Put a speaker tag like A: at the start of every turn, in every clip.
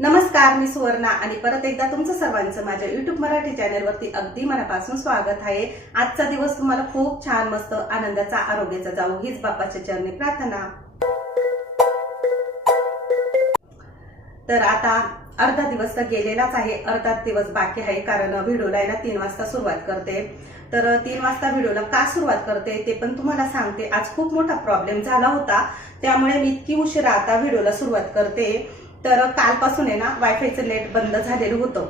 A: नमस्कार मी सुवर्णा आणि परत एकदा तुमचं सर्वांचं माझ्या युट्यूब मराठी चॅनलवरती अगदी मनापासून स्वागत आहे. आजचा दिवस तुम्हाला खूप छान मस्त आनंदाचा आरोग्याचा जाऊ हीच बापाच्या चरणी प्रार्थना. तर आता अर्धा दिवस तर गेलेलाच आहे अर्धा दिवस बाकी आहे कारण व्हिडिओला आहे ना तीन वाजता सुरुवात करते. तर तीन वाजता व्हिडिओला का सुरुवात करते ते पण तुम्हाला सांगते. आज खूप मोठा प्रॉब्लेम झाला होता त्यामुळे मी इतकी उशिरा आता व्हिडिओला सुरुवात करते. तर कालपासून आहे ना वायफायचं नेट बंद झालेलं होतं.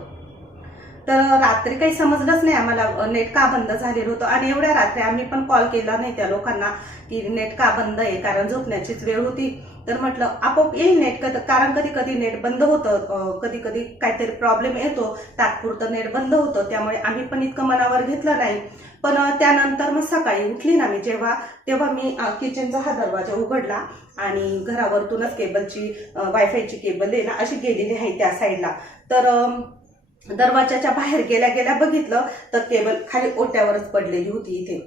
A: तर रात्री काही समजलंच नाही आम्हाला नेट का बंद झालेलं होतं. आणि एवढ्या रात्री आम्ही पण कॉल केला नाही त्या लोकांना की नेट का बंद आहे कारण झोपण्याचीच वेळ होती. तर म्हटलं आपोआप येईल नेट कारण कधी कधी नेट बंद होतं कधी कधी काहीतरी प्रॉब्लेम येतो तात्पुरतं नेट बंद होतं त्यामुळे आम्ही पण इतकं मनावर घेतलं नाही. पण त्यानंतर मग सकाळी उठली ना मी जेव्हा तेव्हा मी किचनचा हा दरवाजा उघडला आणि घरावरतूनच केबलची वायफायची केबल आहे ना अशी गेलेली आहे त्या साईडला तर दरवाजाच्या बाहेर गेल्या गेल्या बघितलं तर केबल खाली ओट्यावरच पडलेली होती इथे.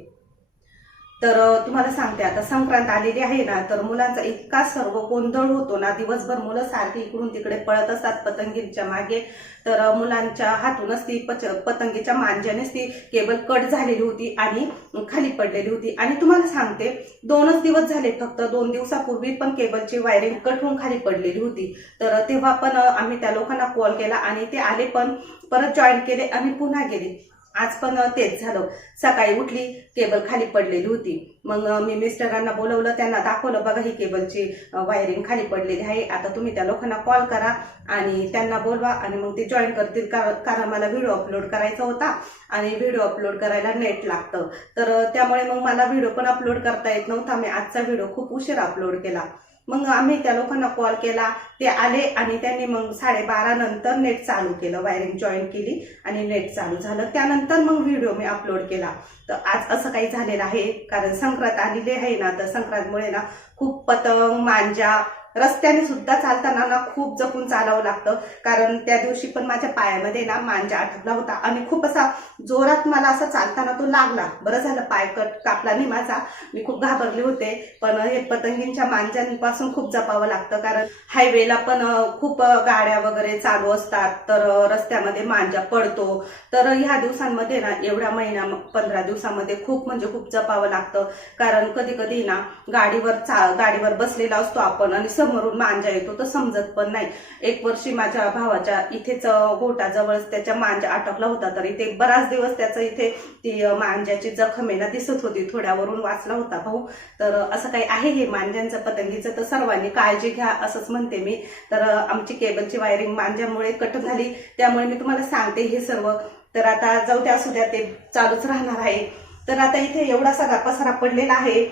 A: तर तुम्हाला सांगते आता संक्रांत आलेली आहे ना तर मुलांचा इतका सर्व गोंधळ होतो ना दिवसभर मुलं सारखी इकडून तिकडे पळत असतात पतंगींच्या मागे. तर मुलांच्या हातूनच ती पच पतंगीच्या मांज्यानेच ती केबल कट झालेली होती आणि खाली पडलेली होती. आणि तुम्हाला सांगते दोनच दिवस झाले फक्त दोन दिवसापूर्वी पण केबलची वायरिंग कट होऊन खाली पडलेली होती. तर तेव्हा पण आम्ही त्या लोकांना कॉल केला आणि ते आले पण परत जॉईन केले आणि पुन्हा गेले. आज पण तेच झालं. सकाळी उठली केबल खाली पडलेली होती. मग मी मिस्टरांना बोलवलं त्यांना दाखवलं बघा ही केबलची वायरिंग खाली पडलेली आहे. आता तुम्ही त्या लोकांना कॉल करा आणि त्यांना बोलवा आणि मग ते जॉईन करतील कारण मला व्हिडिओ अपलोड करायचा होता आणि व्हिडिओ अपलोड करायला नेट लागतं. तर त्यामुळे मग मला व्हिडिओ पण अपलोड करता येत नव्हता. मी आजचा व्हिडिओ खूप उशीर अपलोड केला. मग आम्ही त्या लोकांना कॉल केला. ते आले आणि त्यांनी मग साडेबारा नंतर नेट चालू केलं. वायरिंग जॉईन केली आणि नेट चालू झालं. त्यानंतर मग व्हिडिओ मी अपलोड केला. तर आज असं काही झालेलं आहे. कारण संक्रांत आलेली आहे ना. तर संक्रांतमुळे ना खूप पतंग मांजा रस्त्याने सुद्धा चालताना ना खूप जपून चालावं लागतं. कारण त्या दिवशी पण माझ्या पायामध्ये ना मांजा अटकला होता. आणि खूप असा जोरात मला असं चालताना तो लागला. बरं झालं पाय कट कापला नाही माझा. मी खूप घाबरले होते. पण हे पतंगींच्या मांजांपासून खूप जपावं लागतं. कारण हायवेला पण खूप गाड्या वगैरे चालू असतात. तर रस्त्यामध्ये मांजा पडतो. तर ह्या दिवसांमध्ये ना एवढ्या महिन्या पंधरा दिवसामध्ये खूप म्हणजे खूप जपावं लागतं. कारण कधी कधी ना गाडीवर चा गाडीवर बसलेला असतो आपण आणि समोरून मांजा येतो तर समजत पण नाही. एक वर्षी माझ्या भावाच्या इथेच गोटाजवळच त्याच्या मांजा आटकला होता तर इथे बराच दिवस त्याचं इथे ती मांजाची मांज्याची जखम आहे ना दिसत होती थोड्यावरून वाचला होता भाऊ. तर असं काही आहे हे मांज्यांचं पतंगीचं? तर सर्वांनी काळजी घ्या असंच म्हणते मी. तर आमची केबलची वायरिंग मांज्यामुळे कट झाली. त्यामुळे मी तुम्हाला सांगते हे सर्व. तर आता जाऊ द्या असू द्या ते चालूच राहणार आहे. तर आता इथे एवढा सगळा पसारा पडलेला आहे.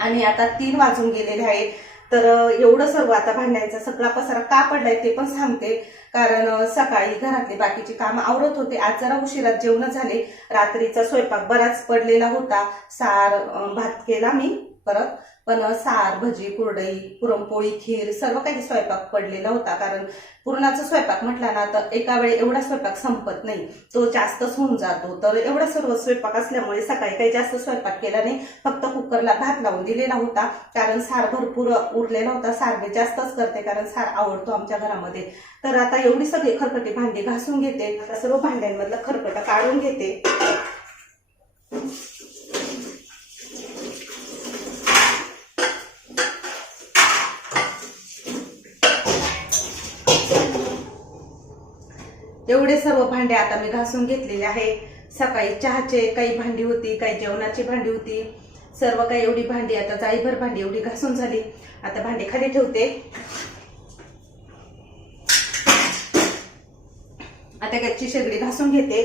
A: आणि आता तीन वाजून गेलेले आहे. तर एवढं सर्व आता भांड्यांचा सगळा पसारा का पडलाय ते पण सांगते. कारण सकाळी घरातले बाकीची कामं आवरत होते. आज जरा उशिरात जेवण झाले. रात्रीचा स्वयंपाक बराच पडलेला होता. सार भात केला मी परत. पण सार भजी कुरडई पुरणपोळी खीर सर्व काही स्वयंपाक पडलेला होता. कारण पुरणाचा स्वयंपाक म्हटला ना तर एका वेळी एवढा स्वयंपाक संपत नाही. तो जास्तच होऊन जातो. तर एवढा सर्व स्वयंपाक असल्यामुळे सकाळी काही जास्त स्वयंपाक केला नाही. फक्त कुकरला भात लावून दिलेला होता. कारण सार भरपूर उरलेला होता. सार मी जास्तच करते कारण सार आवडतो आमच्या घरामध्ये. तर आता एवढी सगळी खरकटी भांडी घासून घेते. सर्व भांड्यांमधलं खरकट काढून घेते. एवढे सर्व भांडे आता मी घासून घेतलेले आहे. सकाळी चहाचे काही भांडी होती काही जेवणाची भांडी होती. सर्व काही एवढी भांडी आता जाईभर भांडी एवढी घासून झाली. आता भांडी खाली ठेवते. आता गच्ची शेगडी घासून घेते.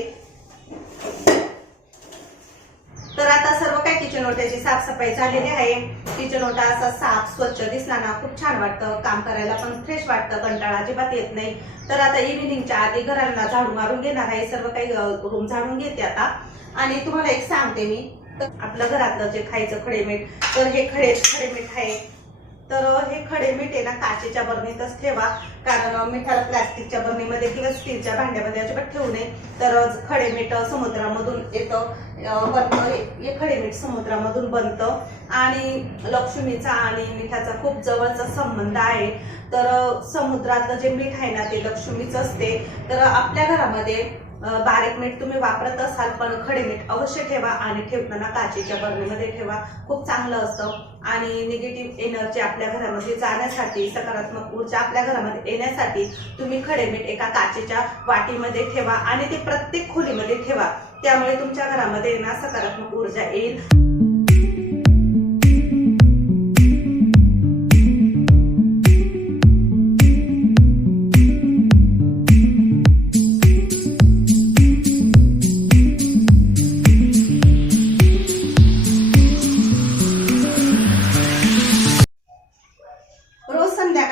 A: तर आता सर्व काही किचन ओट्याची साफसफाई झालेली आहे. किचन होता असा साफ स्वच्छ दिसला ना खूप छान वाटतं. काम करायला पण फ्रेश वाटतं कंटाळा अजिबात येत नाही. तर आता इव्हिनिंगच्या आधी घरांना झाडू मारून घेणार आहे सर्व काही रूम झाडून घेते आता. आणि तुम्हाला एक सांगते मी. आपलं घरातलं जे खायचं खडे मीठ तर हे खडे खडे मीठ आहे. तर हे खडे मीठ आहे ना काचेच्या बरणीतच ठेवा. कारण मिठाला प्लास्टिकच्या बरणीमध्ये किंवा स्टीलच्या भांड्यामध्ये अजिबात ठेवू नये. तर खडे मीठ समुद्रामधून येतं. अं, बनतं हे खडे मीठ समुद्रामधून बनतं. आणि लक्ष्मीचा आणि मिठाचा खूप जवळचा संबंध आहे. तर समुद्रातलं जे मीठ आहे ना ते लक्ष्मीच असते. तर आपल्या घरामध्ये बारीक मीठ तुम्ही वापरत असाल पण खडे मीठ अवश्य ठेवा आणि ठेवताना काचेच्या बरणीमध्ये ठेवा. खूप चांगलं असतं. आणि निगेटिव्ह एनर्जी आपल्या घरामध्ये जाण्यासाठी सकारात्मक ऊर्जा आपल्या घरामध्ये येण्यासाठी तुम्ही खडेमीठ एका काचेच्या वाटीमध्ये ठेवा आणि ते प्रत्येक खोलीमध्ये ठेवा. त्यामुळे तुमच्या घरामध्ये ना सकारात्मक ऊर्जा येईल.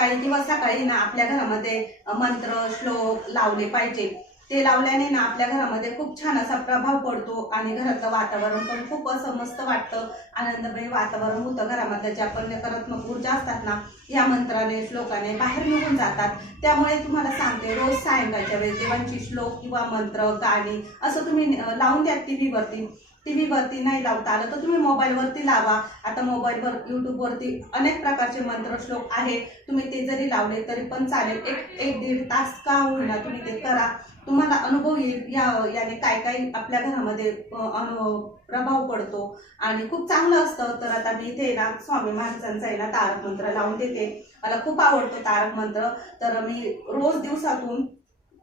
A: संध्याकाळी किंवा सकाळी ना आपल्या घरामध्ये मंत्र श्लोक लावले पाहिजे. ते लावल्याने ना आपल्या घरामध्ये खूप छान असा प्रभाव पडतो आणि घराचं वातावरण पण खूप असं मस्त वाटतं. आनंदमय वातावरण होतं घरामध्ये ज्या पण नकारात्मक ऊर्जा असतात ना या मंत्राने श्लोकाने बाहेर निघून जातात. त्यामुळे तुम्हाला सांगते रोज सायंकाळच्या वेळेस देवांची श्लोक किंवा मंत्र गाणी असं तुम्ही लावून द्या टीव्हीवरती टीव्हीवरती नाही लावता आलं तर तुम्ही मोबाईलवरती लावा. आता मोबाईलवर यूट्यूबवरती अनेक प्रकारचे मंत्र श्लोक आहे तुम्ही ते जरी लावले तरी पण चालेल. एक एक दीड तास का होईना तुम्ही ते करा. तुम्हाला अनुभव येईल. या याने काय काय आपल्या घरामध्ये अनु प्रभाव पडतो. आणि खूप चांगलं असतं. तर आता मी इथे ना स्वामी महाराजांचा आहे ना तारक मंत्र लावून देते. मला खूप आवडतो तारक मंत्र. तर मी रोज दिवसातून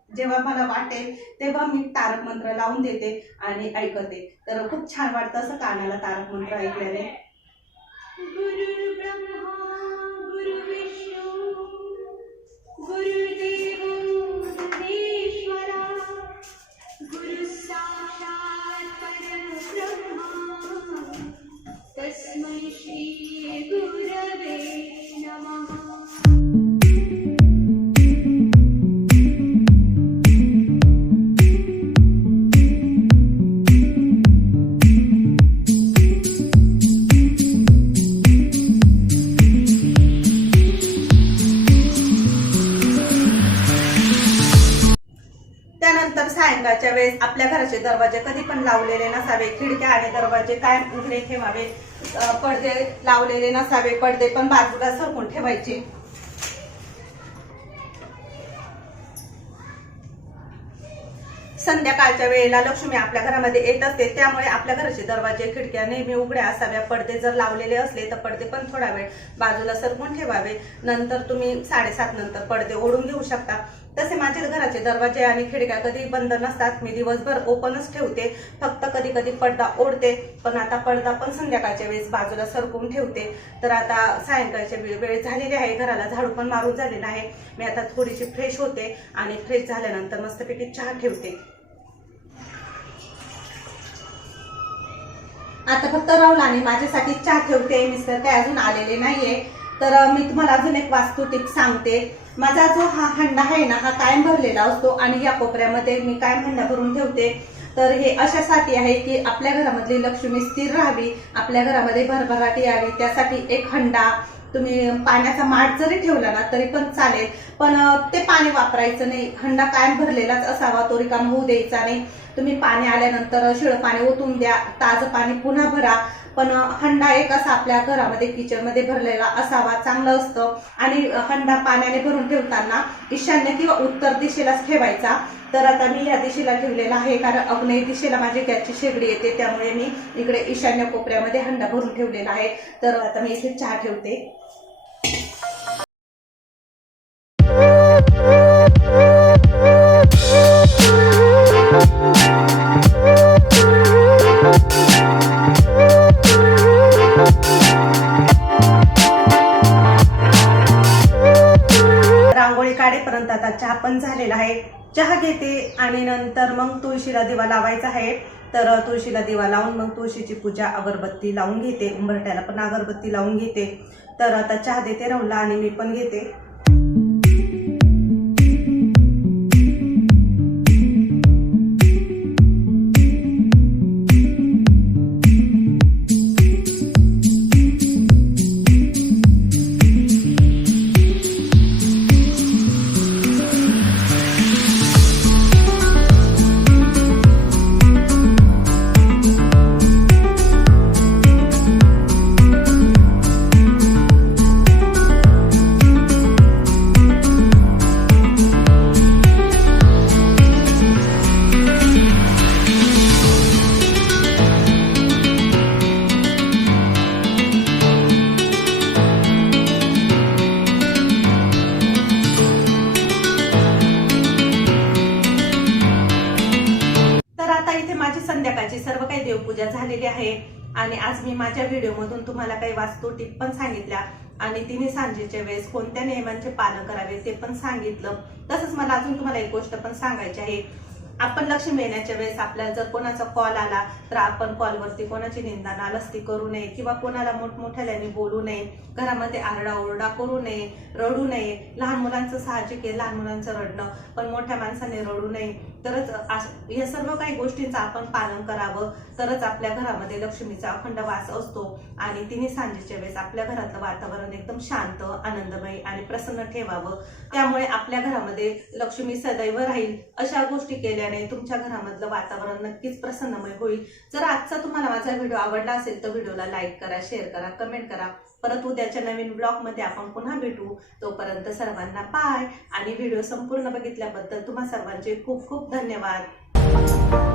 A: जेव्हा मला वाटेल तेव्हा मी तारक मंत्र लावून देते आणि ऐकते. तर खूप छान वाटतं असं कानाला तारक मंत्र ऐकल्याने. आपल्या घराचे दरवाजे कधी पण लावलेले नसावे खिडक्या आणि दरवाजे काय उघडे ठेवावे पडदे लावलेले नसावे पडदे पण बाजूला सरकून ठेवायचे. संध्याकाळच्या वेळेला लक्ष्मी आपल्या घरामध्ये येत असते त्यामुळे आपल्या घराचे दरवाजे खिडक्या नेहमी उघड्या असाव्या. पडदे जर लावलेले असले तर पडदे पण थोडा वेळ बाजूला सरकून ठेवावे. नंतर तुम्ही साडेसात नंतर पडदे ओढून घेऊ शकता. तसे माझे घराचे दरवाजे आणि खिडक्या कधी बंद नसतात. मी दिवसभर ओपनच ठेवते. फक्त कधी कधी पडदा ओढते. पण आता पडदा पण संध्याकाळच्या वेळेस बाजूला सरकून ठेवते. तर आता सायंकाळच्या वेळ वेळ झालेली आहे. घराला झाडू पण मारून झालेला आहे. मी आता थोडीशी फ्रेश होते आणि फ्रेश झाल्यानंतर मस्तपैकी चहा ठेवते. आता फक्त राहुल आणि माझ्यासाठी चहा ठेवते. मिस्टर काय अजून आलेले नाहीये. तर मी तुम्हाला अजून एक वास्तू टिप सांगते. माझा जो हा हंडा आहे ना हा कायम भरलेला असतो आणि या कोपऱ्यामध्ये मी कायम हंडा भरून ठेवते. तर हे अशासाठी आहे की आपल्या घरामधली लक्ष्मी स्थिर राहावी आपल्या घरामध्ये भरभराटी यावी त्यासाठी एक हंडा तुम्ही पाण्याचा माठ जरी ठेवला ना तरी पण चालेल. पण ते पाणी वापरायचं नाही. हंडा कायम भरलेलाच असावा तो रिकाम होऊ द्यायचा नाही. तुम्ही पाणी आल्यानंतर शिळ पाणी ओतून द्या ताजं पाणी पुन्हा भरा. पण हंडा एक असा आपल्या घरामध्ये किचनमध्ये भरलेला असावा चांगलं असतं. आणि हंडा पाण्याने भरून ठेवताना ईशान्य किंवा उत्तर दिशेलाच ठेवायचा. तर आता मी या दिशेला ठेवलेला आहे कारण अग्नेय दिशेला माझी गॅसची शेगडी येते त्यामुळे मी इकडे ईशान्य कोपऱ्यामध्ये हंडा भरून ठेवलेला आहे. तर आता मी इथे चहा ठेवते. झालेला आहे. चहा घेते आणि नंतर मग तुळशीला दिवा लावायचा आहे. तर तुळशीला दिवा लावून मग तुळशीची पूजा अगरबत्ती लावून घेते. उंबरट्याला पण अगरबत्ती लावून घेते. तर आता चहा देते राहुलला आणि मी पण घेते. संध्याकाळची सर्व काही देवपूजा झालेली आहे. आणि आज मी माझ्या व्हिडिओमधून तुम्हाला काही वास्तू टिप पण सांगितल्या. आणि तिने सांजेच्या वेळेस कोणत्या नियमांचे पालन करावे ते पण सांगितलं. तसंच मला अजून तुम्हाला एक गोष्ट पण सांगायची आहे. आपण लक्ष्मी येण्याच्या वेळेस आपल्याला जर कोणाचा कॉल आला तर आपण कॉलवरती कोणाची निंदा नालस्ती करू नये किंवा कोणाला मोठमोठ्याने बोलू नये घरामध्ये आरडाओरडा करू नये रडू नये. लहान मुलांचं साहजिक आहे लहान मुलांचं रडणं पण मोठ्या माणसाने रडू नये. तरच या सर्व काही गोष्टींचं आपण पालन करावं. तरच आपल्या घरामध्ये लक्ष्मीचा अखंड वास असतो आणि तिने सांजेच्या वेळेस आपल्या घरातलं वातावरण एकदम शांत आनंदमय आणि प्रसन्न ठेवावं. त्यामुळे आपल्या घरामध्ये लक्ष्मी सदैव राहील अशा गोष्टी केल्या केल्याने तुमच्या घरामधलं वातावरण नक्कीच प्रसन्नमय होईल. जर आजचा तुम्हाला माझा व्हिडिओ आवडला असेल तर व्हिडिओला लाईक करा शेअर करा कमेंट करा. परत उद्याच्या नवीन ब्लॉगमध्ये आपण पुन्हा भेटू. तोपर्यंत सर्वांना पाय आणि व्हिडिओ संपूर्ण बघितल्याबद्दल तुम्हा सर्वांचे खूप खूप धन्यवाद.